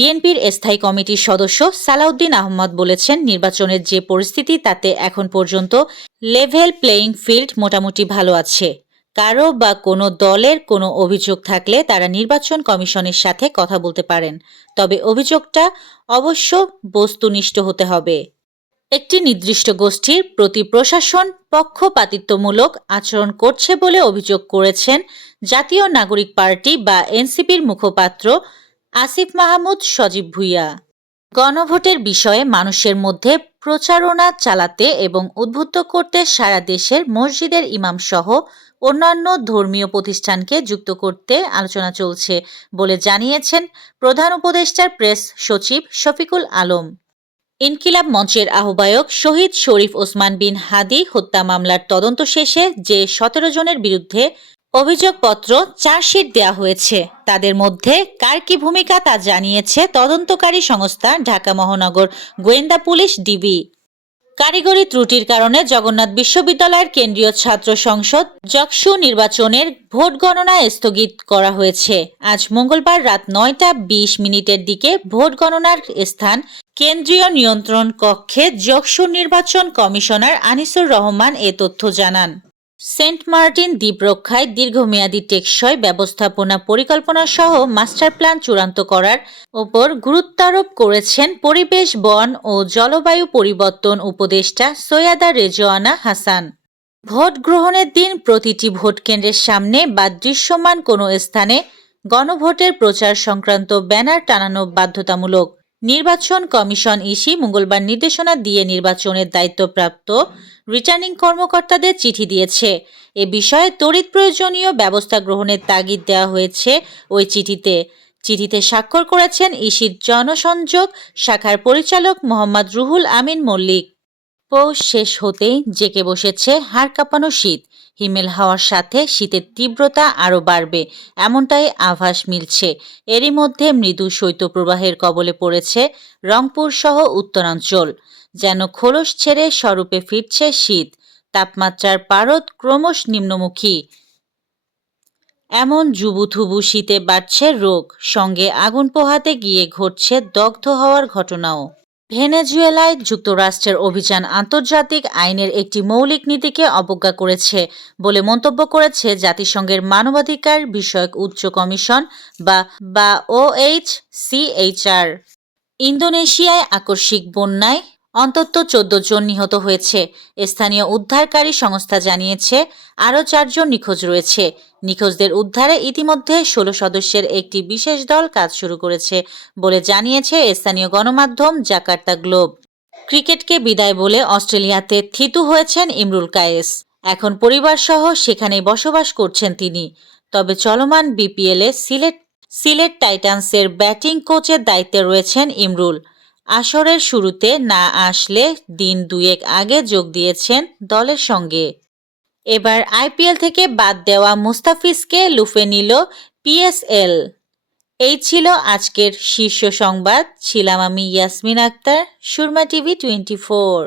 বিএনপির স্থায়ী কমিটির সদস্য সালাউদ্দিন আহমদ বলেছেন, নির্বাচনের যে পরিস্থিতি তাতে এখন পর্যন্ত লেভেল প্লেয়িং ফিল্ড মোটামুটি ভালো আছে। কারো বা কোনো দলের কোনো অভিযোগ থাকলে তারা নির্বাচন কমিশনের সাথে কথা বলতে পারেন, তবে অভিযোগটা অবশ্য বস্তুনিষ্ঠ হতে হবে। একটি নির্দিষ্ট গোষ্ঠীর প্রতি প্রশাসন পক্ষপাতিত্বমূলক আচরণ করছে বলে অভিযোগ করেছেন জাতীয় নাগরিক পার্টি বা এনসিপির মুখপাত্র আসিফ মাহমুদ সজীব ভুঁইয়া। গণভোটের বিষয়ে মানুষের মধ্যে প্রচারণা চালাতে এবং উদ্বুদ্ধ করতে সারা দেশের মসজিদের ইমাম সহ অন্যান্য ধর্মীয় প্রতিষ্ঠানকে যুক্ত করতে আলোচনা চলছে বলে জানিয়েছেন প্রধান উপদেষ্টার প্রেস সচিব শফিকুল আলম। ইনকিলাব মঞ্চের আহ্বায়ক শহীদ শরীফ ওসমান বিন হাদি হত্যা মামলার তদন্ত শেষে যে 17 জনের বিরুদ্ধে অভিযোগপত্র চার্জশিট দেওয়া হয়েছে তাদের মধ্যে কার কি ভূমিকা তা জানিয়েছে তদন্তকারী সংস্থা ঢাকা মহানগর গোয়েন্দা পুলিশ ডিবি। কারিগরি ত্রুটির কারণে জগন্নাথ বিশ্ববিদ্যালয়ের কেন্দ্রীয় ছাত্র সংসদ জকসু নির্বাচনের ভোট গণনা স্থগিত করা হয়েছে। আজ মঙ্গলবার রাত 9টা 20 মিনিটের দিকে ভোট গণনার স্থান কেন্দ্রীয় নিয়ন্ত্রণ কক্ষে জকসু নির্বাচন কমিশনার আনিসুর রহমান এ তথ্য জানান। সেন্ট মার্টিন দ্বীপ রক্ষায় দীর্ঘমেয়াদী টেকসই ব্যবস্থাপনা পরিকল্পনা সহ মাস্টার প্ল্যান চূড়ান্ত করার ওপর গুরুত্বারোপ করেছেন পরিবেশ, বন ও জলবায়ু পরিবর্তন উপদেষ্টা সৈয়দা রেজওয়ানা হাসান। ভোট গ্রহণের দিন প্রতিটি ভোট কেন্দ্রের সামনে বা দৃশ্যমান কোনো স্থানে গণভোটের প্রচার সংক্রান্ত ব্যানার টানানো বাধ্যতামূলক। নির্বাচন কমিশন ইসি মঙ্গলবার নির্দেশনা দিয়ে নির্বাচনের দায়িত্বপ্রাপ্ত রিটার্নিং কর্মকর্তাদের চিঠি দিয়েছে। এ বিষয়ে তড়িৎ প্রয়োজনীয় ব্যবস্থা গ্রহণের তাগিদ দেওয়া হয়েছে ওই চিঠিতে স্বাক্ষর করেছেন ইসির জনসংযোগ শাখার পরিচালক মোহাম্মদ রুহুল আমিন মল্লিক। পৌষ শেষ হতেই জেঁকে বসেছে হাড় কাঁপানো শীত। হিমেল হাওয়ার সাথে শীতের তীব্রতা আরও বাড়বে এমনটাই আভাস মিলছে। এরই মধ্যে মৃদু শৈত্যপ্রবাহের কবলে পড়েছে রংপুর সহ উত্তরাঞ্চল। যেন খোলস ছেড়ে স্বরূপে ফিরছে শীত। তাপমাত্রার পারদ ক্রমশ নিম্নমুখী। এমন জুবুথুবু শীতে বাড়ছে রোগ, সঙ্গে আগুন পোহাতে গিয়ে ঘটছে দগ্ধ হওয়ার ঘটনাও। ভেনেজুয়েলায় যুক্তরাষ্ট্রের অভিযান আন্তর্জাতিক আইনের একটি মৌলিক নীতিকে অবজ্ঞা করেছে বলে মন্তব্য করেছে জাতিসংঘের মানবাধিকার বিষয়ক উচ্চ কমিশন বা OHCHR। ইন্দোনেশিয়ায় আকস্মিক বন্যায় অন্তত 14 জন নিহত হয়েছে। স্থানীয় উদ্ধারকারী সংস্থা জানিয়েছে আরও 4 জন নিখোঁজ রয়েছে। নিখোঁজদের উদ্ধারে ইতিমধ্যে 16 সদস্যের একটি বিশেষ দল কাজ শুরু করেছে বলে জানিয়েছে স্থানীয় গণমাধ্যম জাকার্তা গ্লোব। ক্রিকেটকে বিদায় বলে অস্ট্রেলিয়াতে থিতু হয়েছেন ইমরুল কায়েস। এখন পরিবারসহ সেখানেই বসবাস করছেন তিনি। তবে চলমান বিপিএলে সিলেট টাইটান্সের ব্যাটিং কোচের দায়িত্বে রয়েছেন ইমরুল। আসরের শুরুতে না আসলে দিন দুয়েক আগে যোগ দিয়েছেন দলের সঙ্গে। এবার আইপিএল থেকে বাদ দেওয়া মুস্তাফিজকে লুফে নিল পিএসএল। এই ছিল আজকের শীর্ষ সংবাদ। ছিলাম আমি ইয়াসমিন আক্তার, সুরমা টিভি 24।